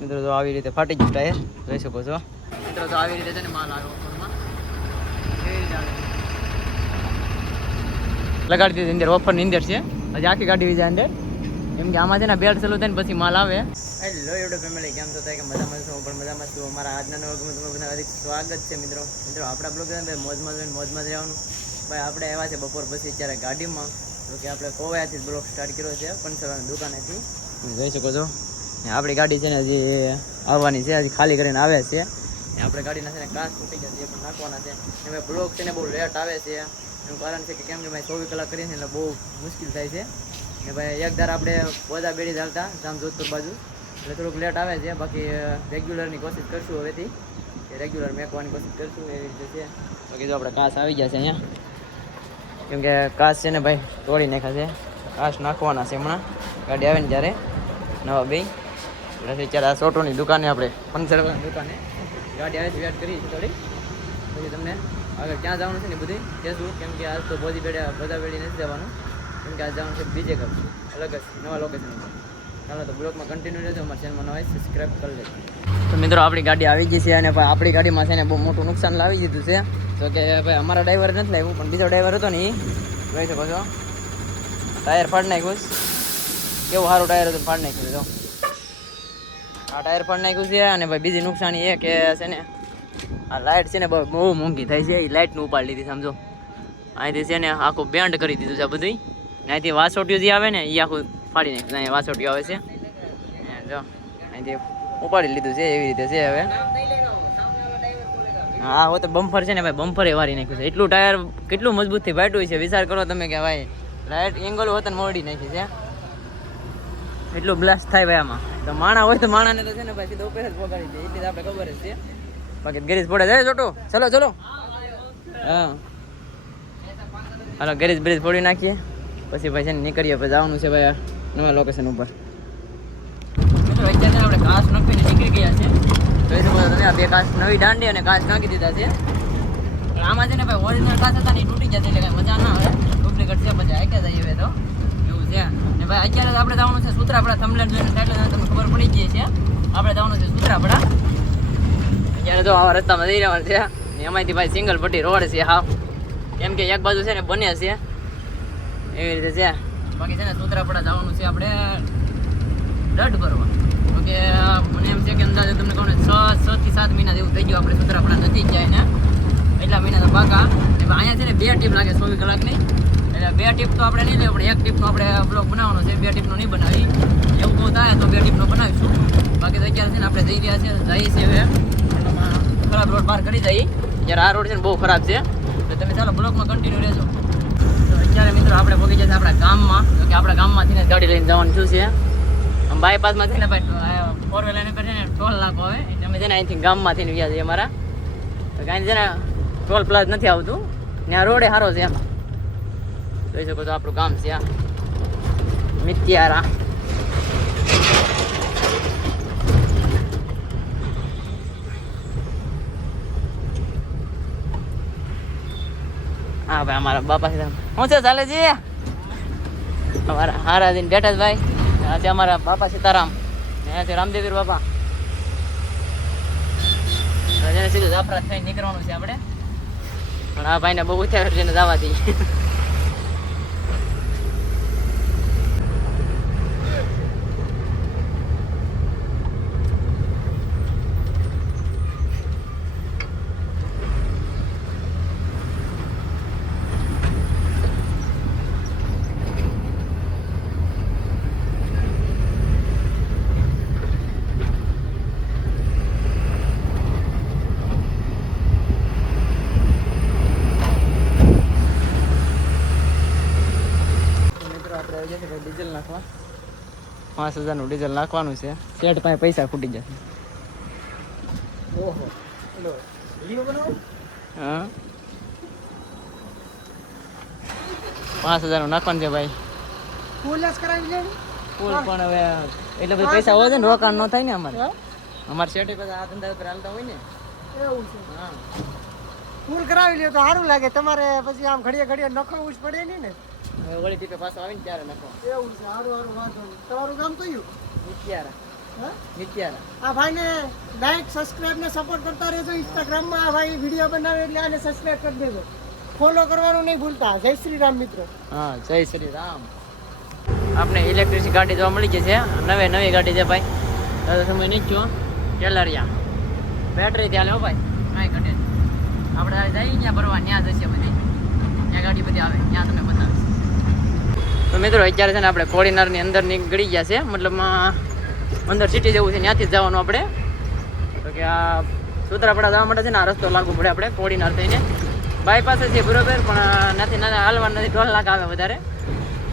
મિત્રો તો આવી રીતે ફાટી ગયું ટાયર જોઈ શકો છો મિત્રો તો આવી રીતે છે ને માલ આવ્યો ઓફરમાં લગાડી દીધી અંદર ઓફરની અંદર છે હજી આખી ગાડી બીજા અંદર કેમ કે આમાં છે ને બેડ ચાલુ થાય ને પછી માલ આવે હેલો એવડો ફેમિલી કેમ છો થાય કે મજામાં છું પણ મજામાં છું અમારા આજના નવા તમે બધા હાર્દિક સ્વાગત છે મિત્રો આપણા બ્લોગ છે મોજમાં જ રહેવાનું ભાઈ આપણે આવ્યા છે બપોર પછી અત્યારે ગાડીમાં તો કે આપણે કોવાયાથી બ્લોગ સ્ટાર્ટ કર્યો છે પંચરવાની દુકાનેથી જોઈ શકો છો આપણી ગાડી છે ને હજી આવવાની છે હજી ખાલી કરીને આવે છે આપણે ગાડીના છે ને કાચ તૂટી ગયા છે પણ નાખવાના છે હવે બ્લોગ છે ને બહુ લેટ આવે છે એનું કારણ છે કે કેમ કે ભાઈ 24 કલાક કરીને એટલે બહુ મુશ્કેલ થાય છે કે ભાઈ એક ધાર આપણે બોધા બેડી ચાલતા જામ જોધપુર બાજુ એટલે થોડુંક લેટ આવે છે બાકી રેગ્યુલરની કોશિશ કરશું હવેથી કે રેગ્યુલર મેકવાની કોશિશ કરશું એવી રીતે છે બાકી જો આપણે કાચ આવી ગયા છે અહીંયા કેમ કે કાચ છે ને ભાઈ તોડી નાખ્યા છે કાચ નાખવાના છે હમણાં ગાડી આવે ને ત્યારે નવા બે એટલે અત્યારે આ સોટોની દુકાને આપણે પંચરવાની દુકાને ગાડી આવે છે વેટ કરી થોડી પછી તમને આગળ ક્યાં જવાનું છે ને બધી કહેશું કેમ કે આજ તો બધા બેડી નથી જવાનું કેમ કે આજ જવાનું છે બીજે કપ અલગ જ નવા લોકેશન ઉપર ચાલો તો બ્લોગમાં કન્ટિન્યુ રહેજો અમારા ચેનલમાં નવા સબસ્ક્રાઈબ કરી લેજો તો મિત્રો આપણી ગાડી આવી ગઈ છે અને આપણી ગાડીમાં છે ને બહુ મોટું નુકસાન લાવી દીધું છે તો કે ભાઈ અમારા ડ્રાઈવર નથી લાવ્યું પણ બીજો ડ્રાઈવર હતો ને એ જોઈ શકો છો ટાયર ફાડી નાખ્યું કેવું સારું ટાયર હતું ફાડી નાખ્યું તો આ ટાયર ફાડી નાખ્યું છે અને ભાઈ બીજી નુકસાની એ કે છે ને આ લાઇટ છે ને બહુ મોંઘી થાય છે એ લાઇટનું ઉપાડી લીધી સમજો અહીંથી છે ને આખું બેન્ડ કરી દીધું છે બધું અહીંથી વાસોટિયું જે આવે ને એ આખું ફાડી નાખ્યું અહીંયા વાસોટિયું આવે છે જો અહીંથી ઉપાડી લીધું છે એવી રીતે છે હવે હા હો તો બમ્ફર છે ને ભાઈ બમ્ફરે વારી નાખ્યું છે એટલું ટાયર કેટલું મજબૂતથી ફાટ્યું છે વિચાર કરો તમે કે ભાઈ લાઇટ એંગલ હોત ને મોડી નાખી છે એટલું બ્લાસ્ટ થાય ભાઈ આમાં તો માણા હોય તો માણાને તો છે ને ભાઈ સીધો ઉપર જ પગાડી દે એટલી તો આપણે ખબર જ છે બાકી ગેરેજ પડે જાય જોટો ચલો હા હાલો ગેરેજ બ્રેજ ફોડી નાખીએ પછી ભાઈ છે ને નીકળીએ પછી જવાનું છે ભાઈ નવા લોકેશન ઉપર મિત્રો અત્યારે આપણે કાચ નાખીને નીકળી ગયા છે જોઈ શકો તમે આ બે કાચ નવી દાંડી અને કાચ નાખી દીધા છે પણ આમાં છે ને ભાઈ ઓરિજિનલ કાચ હતા ને એ તૂટી ગયા એટલે કાંઈ મજા ના આવે ડુપ્લિકેટ છે પછી આઈ જઈએ હવે તો એવું છે ને ભાઈ અત્યારે આપણે જવાનું છે સૂત્રાપડા થંબલેટ જોઈને ટાઈટલ તમને ખબર પડી ગઈ છે આપણે જવાનું છે સૂત્રાપડા અત્યારે તો આવા રસ્તામાં જઈ રહેવાનું છે ને એમાંથી ભાઈ સિંગલ પટ્ટી રોડ છે હા કેમ કે એક બાજુ છે ને બને છે એવી રીતે છે બાકી છે ને સૂત્રાપડા જવાનું છે આપણે દઢ ભરવા તો કે મને એમ છે કે અંદાજે તમને કહું ને 6 થી 7 મહિના જેવું થઈ ગયું આપણે સૂત્રાપડા નથી જાય ને એટલા મહિના તો પાકા અહીંયા છે ને 2 ટીપ લાગે 24 કલાકની એટલે 2 ટીપ તો આપણે નહીં લેવું પણ 1 ટીપનો આપણે બ્લોગ બનાવવાનો છે 2 ટીપનો નહીં બનાવી એવું બહુ થાય તો 2 ટીપનો બનાવીશું બાકી તો અત્યારે છે ને આપણે જઈ રહ્યા જઈએ છીએ હવે ખરાબ રોડ પાર કરી જઈએ જ્યારે આ રોડ છે ને બહુ ખરાબ છે તો તમે ચાલો બ્લોગમાં કન્ટિન્યુ રહેજો તો અત્યારે મિત્રો આપણે પહોંચી જશે આપણા ગામમાં તો કે આપણા ગામમાંથી ને ગાડી લઈને જવાનું શું છે આમ બાયપાસમાંથી ને ભાઈ 4 વ્હીલર પર છે ને ટોલ નાખો આવે એટલે અમે છે ને અહીંથી ગામમાંથી વ્યા જઈએ અમારા તો કાંઈ છે ને ટોલ પ્લાઝ નથી આવતું ને આ રોડે સારો છે એમ જોઈ શકો છો આપણું ગામ છે આ મિત્યારા હા ભાઈ અમારા બાપા છે શું છે ચાલે છે અમારા હારાજીને બેઠા જ ભાઈ આ છે અમારા બાપા સીતારામ ને આ છે રામદેવીર બાપા સીધું જાફરા થઈને નીકળવાનું છે આપણે પણ આ ભાઈને બહુ ઉઠ્યા છે ને જવાથી ડીઝલ નાખવા 5000 ડીઝલ નાખવાનું છે સેટ પાસે પૈસા ખૂટી જશે ઓહો હા 5000 નાખવાનું છે ભાઈ ફૂલ પણ હવે એટલે બધું પૈસા હોય છે ને રોકાણ ન થાય ને અમારે સેટ બધા આ ધંધા ઉપર હાલતા હોય ને એવું છે હા ફૂલ કરાવી લ્યો તો સારું લાગે તમારે પછી આમ ઘડીએ નખવું જ પડે નહીં ને વળી ટીપે પાછો આવીને ત્યારે નાખો એવું છે સારું વાંધો તમારું ગામ કયું મિત્યારા નિત્યારા આ ભાઈને લાઈક સબસ્ક્રાઇબ ને સપોર્ટ કરતા રહેજો. ઇન્સ્ટાગ્રામમાં આ ભાઈ વિડીયો બનાવે એટલે આને સબસ્ક્રાઇબ કરી દેજો. ફોલો કરવાનું નહીં ભૂલતા. જય શ્રી રામ મિત્રો. હા, જય શ્રી રામ. આપણે ઇલેક્ટ્રિક ગાડી જોવા મળી ગઈ છે. નવી ગાડી છે ભાઈ. દાદા સમય નહીં છો ટેલરિયા બેટરી ત્યાં લેવો ભાઈ કાંઈ ઘટે. આપણે જઈએ ત્યાં ભરવા ત્યાં જશે બધી ત્યાં ગાડી બધી આવે ત્યાં તમને બતાવીશ. તો મિત્રો અત્યારે છે ને આપણે કોડીનારની અંદર નીકળી ગયા છે. મતલબ અંદર સિટી જેવું છે ત્યાંથી જ જવાનું આપણે. તો કે આ સૂત્રાપાડા જવા માટે છે ને આ રસ્તો લાગુ પડે આપણે કોડીનાર થઈને. બાયપાસ છે બરોબર પણ નથી હાલવાનું નથી. 12 લાખ આવે વધારે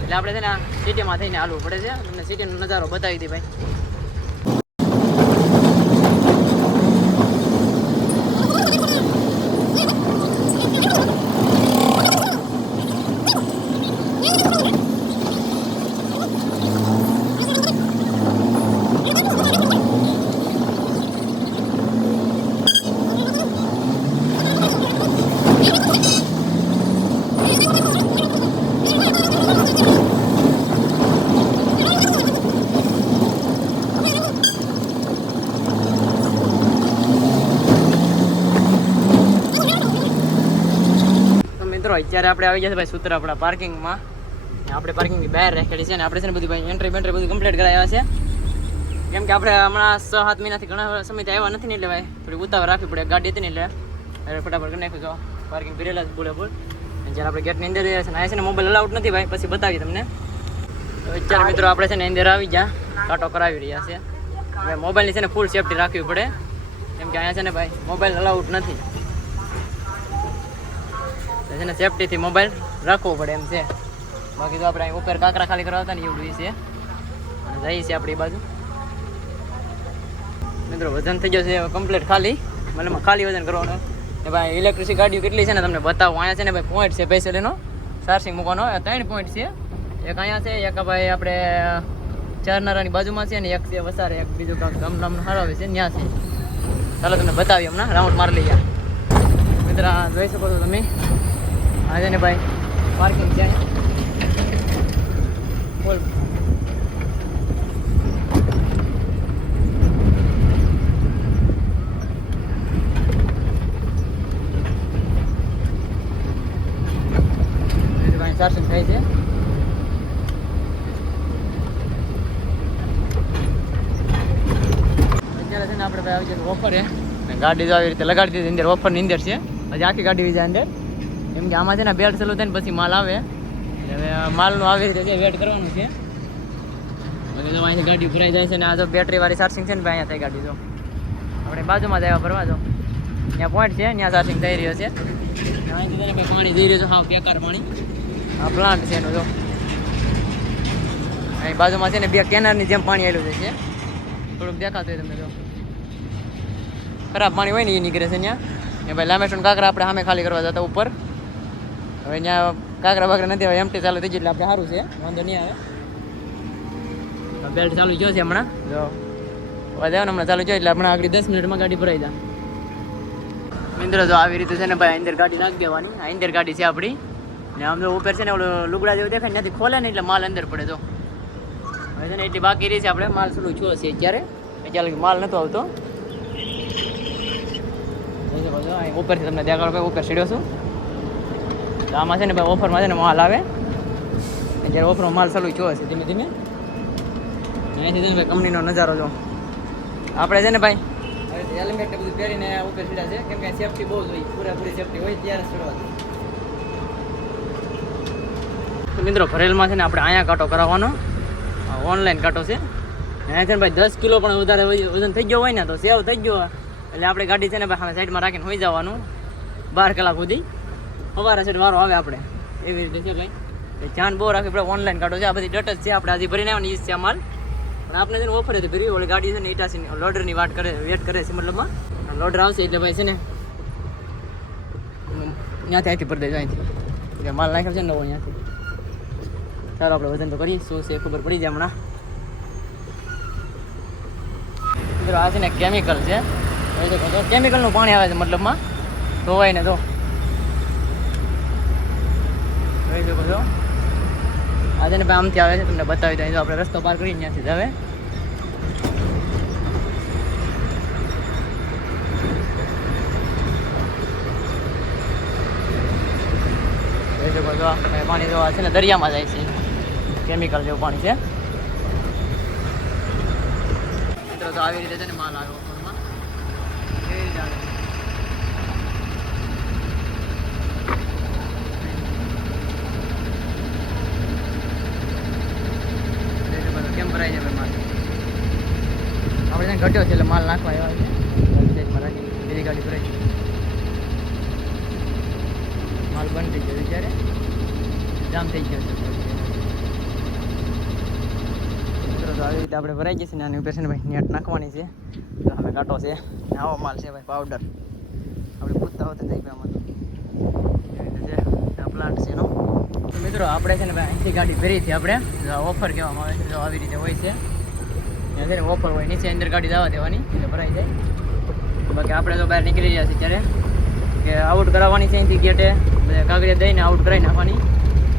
એટલે આપણે છે ને સિટીમાં થઈને હાલવું પડે છે. તમને સિટીનો નજારો બતાવી દઈએ ભાઈ. અત્યારે આપણે આવી ગયા છે ભાઈ સૂત્રાપાડા પાર્કિંગમાં. આપણે પાર્કિંગની બહાર રાખેલી છે ને આપણે છે ને બધી ભાઈ એન્ટ્રી બધું કમ્પ્લીટ કરાવ્યા છે. કેમ કે આપણે હમણાં 6-7 મહિનાથી ઘણા સમયથી આવ્યા નથી ને એટલે ભાઈ થોડી ઉતાવળ રાખવી પડે. ગાડી હતી ને એટલે ફટાફટ કરી નાખ્યું છો. પાર્કિંગ કરેલા છે બોલે બોલ. જ્યારે આપણે ગેટની અંદર છે ને આ છે ને મોબાઈલ અલાઉડ નથી ભાઈ. પછી બતાવીએ તમને. તો અત્યારે મિત્રો આપણે છે ને અંદર આવી ગયા કાંટો કરાવી રહ્યા છે. હવે મોબાઈલની છે ને ફૂલ સેફટી રાખવી પડે. કેમ કે અહીંયા છે ને ભાઈ મોબાઈલ અલાઉડ નથી. છે ને સેફટીથી મોબાઈલ રાખવો પડે એમ છે. બાકી તો આપણે ઉપર કાંકરા ખાલી કરવા હતા ને એવું છે. અને જઈએ છીએ આપણી બાજુ. મિત્રો વજન થઈ ગયો છે કમ્પ્લીટ ખાલી. મતલબ ખાલી વજન કરવાનું. ને ભાઈ ઇલેક્ટ્રિક ગાડીઓ કેટલી છે ને તમને બતાવું. અહીંયા છે ને ભાઈ પોઈન્ટ છે પેસેલીનો ચાર્જિંગ મૂકવાનો. 3 પોઈન્ટ છે. એક અહીંયા છે, એક ભાઈ આપણે ચારનારાની બાજુમાં છે ને એક છે વસારે, એક બીજું કાંક ગામનું હરાવે છે ત્યાં છે. ચાલો તમને બતાવીએ હમણાં રાઉન્ડ મારી લઈએ. મિત્ર જોઈ શકો છો તમે. આજે ને ભાઈ પાર્કિંગ છે બોલ. ભાઈ ચાર્જિંગ થાય છે. અત્યારે છે ને આપણે ભાઈ આવી જાય ઓફર છે. ગાડી જો આવી રીતે લગાડી દીધી અંદર ઓફરની અંદર છે. હજી આખી ગાડી બીજા અંદર. કેમ કે આમાં છે ને બેલ્ટ ચાલુ થાય ને પછી માલ આવે. હવે માલનું આવી રીતે વેટ કરવાનું છે. બાકી તો અહીંથી ગાડી ભરાઈ જાય છે ને આ જો બેટરીવાળી ચાર્જિંગ છે ને ભાઈ અહીંયા થઈ ગાડી જો આપણે બાજુમાં જ આવ્યા ભરવા જો ત્યાં પોઈન્ટ છે ત્યાં ચાર્જિંગ થઈ રહ્યો છે. અહીંથી તેને ભાઈ પાણી જઈ રહ્યું છે. હા બેકાર પાણી. આ પ્લાન્ટ છે એનું જો અહીં બાજુમાં છે ને 2 કેનારની જેમ પાણી આવેલું છે. થોડુંક દેખાતું હોય તમને જો ખરાબ પાણી હોય ને એ નીકળે છે ત્યાં. એ ભાઈ લામેસ્ટોન કાંકરા આપણે સામે ખાલી કરવા જતા ઉપર. હવે ત્યાં કાંકરા બાકરા નથી હવે એમટી ચાલુ થઈ જાય એટલે આપણે સારું છે વાંધો નહીં આવે. બેલ્ટ ચાલુ જોશે હમણાં જો વધે ને હમણાં ચાલુ જોઈએ એટલે હમણાં આગળ 10 મિનિટમાં ગાડી ભરાઈ જાય. મિત્રો જો આવી રીતે છે ને ભાઈ અંદર ગાડી નાખી દેવાની. આ અંદર ગાડી છે આપણી ને આમ તો ઉપર છે ને ઓલું લુગડા જેવું દેખાય ત્યાંથી ખોલે ને એટલે માલ અંદર પડે. તો હવે છે ને એટલી બાકી રહી છે આપણે માલ થોડું છો છે અત્યારે માલ નહોતો આવતો. ઉપરથી તમને દેખાડો ભાઈ ઉપર સીડ્યો છું. તો આમાં છે ને ભાઈ ઓફરમાં છે ને માલ આવે. જ્યારે ઓફરમાં માલ ચાલુ જો હશે ધીમે ધીમે. અહીંથી છે ને ભાઈ કંપનીનો નજારો જો આપણે છે ને ભાઈ હેલ્મેટ બધું પહેરીને ઉપર સીડા છે. કેમ કે સેફટી બહુ જ હોય. પૂરેપૂરી સેફટી હોય ત્યારે ચડવા. તો મિત્રો ભરેલમાં છે ને આપણે અહીંયા કાંટો કરાવવાનો. ઓનલાઈન કાંટો છે. અહીંયા છે ને ભાઈ 10 કિલો પણ વધારે વજન થઈ ગયો હોય ને તો સેવ થઈ ગયો એટલે આપણે ગાડી છે ને ભાઈ સાઈડમાં રાખીને હોઈ જવાનું 12 કલાક સુધી. સવારે સાઈડ વારો આવે આપણે એવી રીતે છે ભાઈ. ધ્યાન બહુ રાખવી પડે. ઓનલાઈન કાઢો છે. આ બધી ડટ જ છે. આપણે આજે ભરીને આવવાની ઈચ્છ છે માલ. પણ આપણે છે ને ઓફર હતી ભરી. ઓલી ગાડી છે ને ઇટાસી લોડરની વેટ કરે છે. મતલબમાં લોડર આવશે એટલે ભાઈ છે ને ત્યાંથી અહીંથી ભરી દેજો અહીંથી એટલે માલ નાખ્યો છે ને નવો ત્યાંથી. ચાલો આપણે વજન તો કરીએ શું છે ખબર પડી જાય હમણાં. મિત્રો આ છે ને કેમિકલ છે. કેમિકલનું પાણી આવે છે મતલબમાં ધોવાય ને તો જોઈ શકો છો. આજે ને ભાઈ આમથી આવે છે તમને બતાવી દઈએ. આપણે રસ્તો પાર કરી ત્યાંથી જ આવે પાણી જોવા છે ને દરિયામાં જાય છે, કેમિકલ જેવું પાણી છે. મિત્રો તો આવી રીતે છે ને માલ આવે ઓફરમાં એ રીતે આવે. કેમ ભરાય છે માલ આપણે ત્યાં ઘટ્યો છે એટલે માલ નાખવા આવ્યા છે. બીજી ગાડી ભરાય છે, માલ બંધ થઈ ગયો ત્યારે જામ થઈ ગયો છે. મિત્રો તો આવી રીતે આપણે ભરાઈ જશે ને આની ઉપર છે ને ભાઈ નેટ નાખવાની છે. તો હવે કાંટો છે, આવો માલ છે ભાઈ પાવડર. આપણે પૂછતા હોતા થઈ ગયા આમાં તો પ્લાન્ટ છે એનો. તો મિત્રો આપણે છે ને ભાઈ અહીંથી ગાડી ભરી હતી આપણે, ઓફર કહેવામાં આવે છે. જો આવી રીતે હોય છે, ત્યાં છે ને ઓફર હોય, નીચે અંદર ગાડી જવા દેવાની એટલે ભરાઈ જાય. બાકી આપણે તો બહાર નીકળી રહ્યા છીએ ત્યારે કે આઉટ કરાવવાની છે અહીંથી ગેટે, બધા કાગળિયા દઈને આઉટ કરાવી નાખવાની,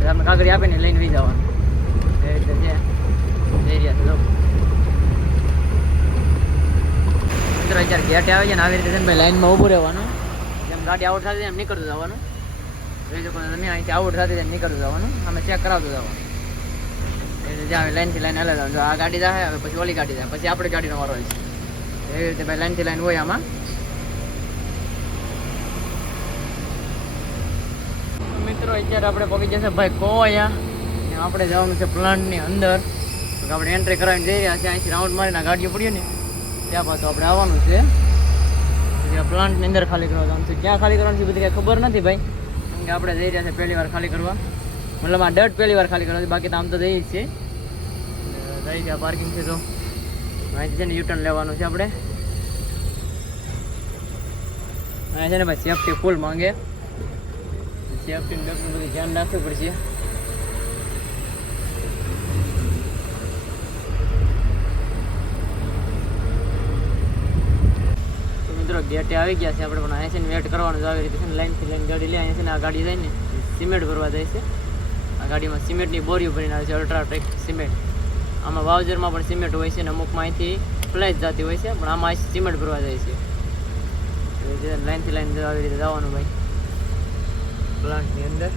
આપણે કાગળી આપીને લઈને લઈ જવાનું એ રીતે છે. જઈ રહ્યા છે મિત્રો અત્યારે ગેટે આવે છે ને આવી રીતે છે ને ભાઈ લાઈનમાં ઊભું રહેવાનું, જેમ ગાડી આઉટ થતી એમ નીકળતું જવાનું. તમે અહીંથી આઉટ થતી એમ નીકળતું જવાનું, અમે ચેક કરાવતું જવાનું એ રીતે આવે. લાઈનથી લાઈન અલગ આવે, આ ગાડી જાય હવે પછી ઓલી ગાડી જાય, પછી આપણી ગાડીનો વારો હોય છે. એવી રીતે ભાઈ લાઈનથી લાઈન હોય આમાં. મિત્રો અત્યારે આપણે પહોંચી જશે ભાઈ કોયા, આપણે જવાનું છે પ્લાન્ટની અંદર. આપણે એન્ટ્રી કરાવીને જઈ રહ્યા છીએ, અહીંથી રાઉન્ડ મારીને ગાડીઓ પડીએ ને ત્યાં પાછું આપણે આવવાનું છે. પ્લાન્ટની અંદર ખાલી કરવા જવાનું છે. ક્યાં ખાલી કરવાનું છે બધી કાંઈ ખબર નથી ભાઈ, કેમ કે આપણે જઈ રહ્યા છીએ પહેલી વાર ખાલી કરવા, મતલબ આ ડટ પહેલી વાર ખાલી કરવા, બાકી તો આમ તો જઈએ જ છે. જઈ ત્યાં પાર્કિંગ છે, તો અહીંથી છે ને યુટર્ન લેવાનું છે આપણે. અહીંયા છે ને ભાઈ સેફ્ટી ફૂલ માંગે, સેફ્ટીનું બધું ધ્યાન રાખવું પડશે. તો મિત્રો ગેટે આવી ગયા છે આપણે, પણ અહીંયા છે ને વેટ કરવાનું છે. આવી રીતે છે ને લાઈનથી લાઈન ગાડી લે. અહીંયા છે ને આ ગાડી જાય ને સિમેન્ટ ભરવા જાય છે. આ ગાડીમાં સિમેન્ટની બોરીઓ ભરીને આવે છે, અલ્ટ્રાટેક સિમેન્ટ. આમાં વાવઝરમાં પણ સિમેન્ટ હોય છે ને અમુકમાં અહીંથી ફ્લેશ જતી હોય છે, પણ આમાં સિમેન્ટ ભરવા જાય છે. લાઈનથી લાઈન આવી રીતે જવાનું ભાઈ પ્લાન્ટની અંદર.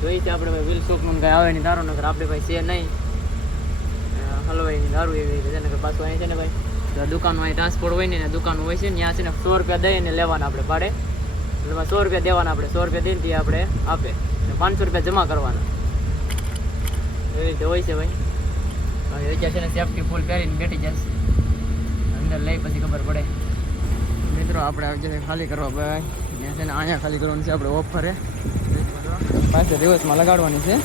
જોઈ છે આપણે ભાઈ વ્હીલ શોપનું કાંઈ આવે નહીં દારૂ, નગર આપણે ભાઈ છે નહીં હલવાઈની દારૂ એવી રીતે. નગર પાછું અહીં છે ને ભાઈ દુકાનમાં અહીં ટ્રાન્સપોર્ટ હોય ને દુકાન હોય છે, ત્યાં છે ને 100 રૂપિયા દઈને લેવાના આપણે ભાડે. એટલે 100 રૂપિયા દેવાના, આપણે 100 રૂપિયા દઈને ત્યાં આપણે આપે, 500 રૂપિયા જમા કરવાના એવી રીતે હોય છે ભાઈ. અત્યારે છે ને સેફ્ટી ફૂલ પહેરીને બેઠી જશે, અંદર લઈ પછી ખબર પડે. મિત્રો આપણે આવી જશે ખાલી કરવા ભાઈ, ત્યાં છે ને અહીંયા ખાલી કરવાનું છે આપણે ઓફરે પાસે દિવસમાં લગાડવાની છે.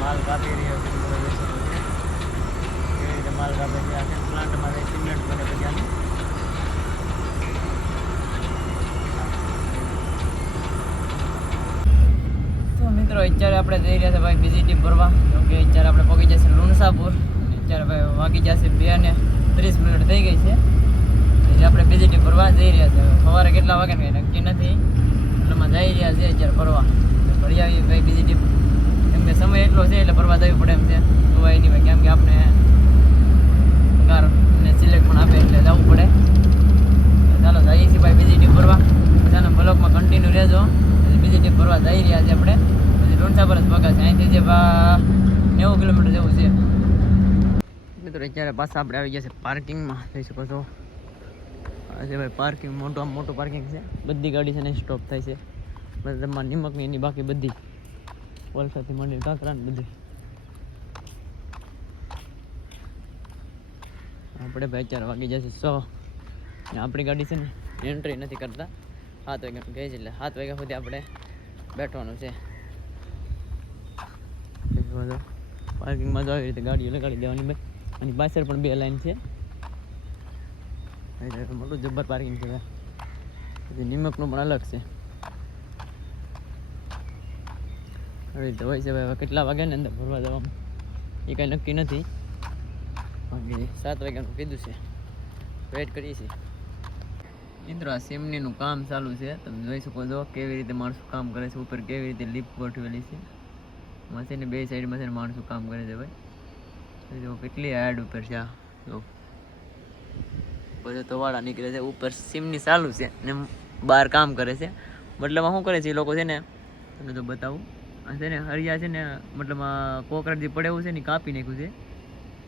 માલ કાપી રહ્યો છે, એવી રીતે માલ કાપે છે. આ પ્લાન્ટમાં સિમેન્ટ બને પછી તો મિત્રો અત્યારે આપણે જઈ રહ્યા છે ભાઈ વિઝિટિંગ ભરવા. કે અત્યારે આપણે પહોંચી જશે લુણસાપુર. અત્યારે ભાઈ વાગી જશે 2:30 થઈ ગઈ છે, એટલે આપણે વિઝિટિંગ ભરવા જઈ રહ્યા છે. સવારે કેટલા વાગે કંઈ નક્કી નથી, એટલેમાં જઈ રહ્યા છે અત્યારે ભરવા. ભરી આવી ભાઈ વિઝિટિંગ, કેમ કે સમય એટલો છે એટલે ભરવા જવું પડે એમ છે. જોવાય નહીં ભાઈ, કેમ કે આપણે પગાર ને સિલેક્ટ પણ આપે એટલે જવું પડે. ચાલો જઈએ છીએ ભાઈ વિઝિટિંગ ભરવા. બધાના બ્લોકમાં કન્ટિન્યુ રહેજો. વિઝિટિંગ ભરવા જઈ રહ્યા છે આપણે. પછી લુણસાપુર જ પગા છે, અહીંથી જે 90 કિલોમીટર જેવું છે. મિત્રો અત્યારે પાછા આપણે આવી ગયા છે પાર્કિંગમાં, જોઈ શકો છો. આ છે ભાઈ પાર્કિંગ, મોટું પાર્કિંગ છે. બધી ગાડી છે ને સ્ટોપ થાય છે. તમારા નિમકની એની બાકી બધી વલસાડથી માંડીને કાંકરા ને બધી. આપણે ભાઈ 4 વાગી જશે 100. આપણી ગાડી છે ને એન્ટ્રી નથી કરતા, 7 વાગ્યા ગઈ છે એટલે 7 વાગ્યા સુધી આપણે બેઠવાનું છે. પાર્કિંગમાં તો આવી રીતે ગાડીઓ લગાડી દેવાની ભાઈ. અને પાછળ પણ 2 લાઈન છે. મોટું જબ્બર પાર્કિંગ છે પછી નિમકનું પણ અલગ છે. હવે તો હોય છે હવે કેટલા વાગે ને અંદર ભરવા જવામાં એ કાંઈ નક્કી નથી. બાકી 7 વાગ્યાનું કીધું છે, વેઇટ કરીએ છીએ. મિત્રો આ સિમનીનું કામ ચાલુ છે, તમે જોઈ શકો છો કેવી રીતે માણસો કામ કરે છે. ઉપર કેવી રીતે લિફ્ટ ગોઠવેલી છે. મશીન બે સાઈડમાં છે ને માણસો કામ કરે છે ભાઈ. જો કેટલી હાઈટ ઉપર છે આ જો બધે તો વાળા નીકળે છે. ઉપર સિમની ચાલુ છે ને બહાર કામ કરે છે. મતલબ શું કરે છે એ લોકો છે ને તમને તો બતાવું. આ છે ને હરિયા છે ને મતલબ કોકરેટ જે પડે એવું છે ને કાપી નાખ્યું છે.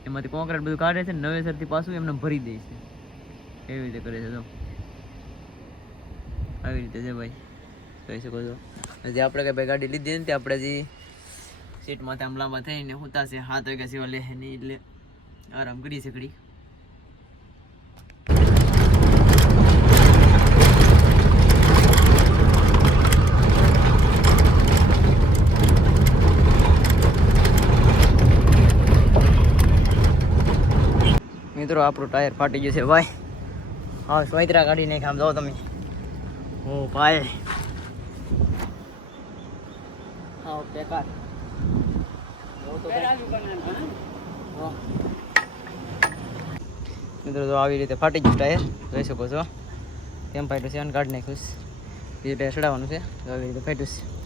એમાંથી કોકરેટ બધું કાઢે છે ને નવેસરથી પાછું એમને ભરી દે છે. એવી રીતે કરે છે તો આવી રીતે છે ભાઈ, જોઈ શકો છો. હજી આપણે કંઈ ભાઈ ગાડી લીધી નથી. આપણે હજી સીટમાંથી આમ લાંબા થઈને હોતા છે 7 વાગ્યા સિવાય લે નહીં એટલે આરામ કરી શકડી. મિત્રો આપણું ટાયર ફાટી ગયું છે ભાઈ. હા સોયત્રા કાઢી નાખી આમ જાઓ તમે. ઓ ભાઈ હા બેકાર મિત્રો તો આવી રીતે ફાટી ગયું ટાયર, જોઈ શકો છો. કેમ ફાટ્યું છે અને કાઢી નાખ્યું. બીજું ટાયર ચડાવવાનું છે, આવી રીતે ફાટ્યું છે.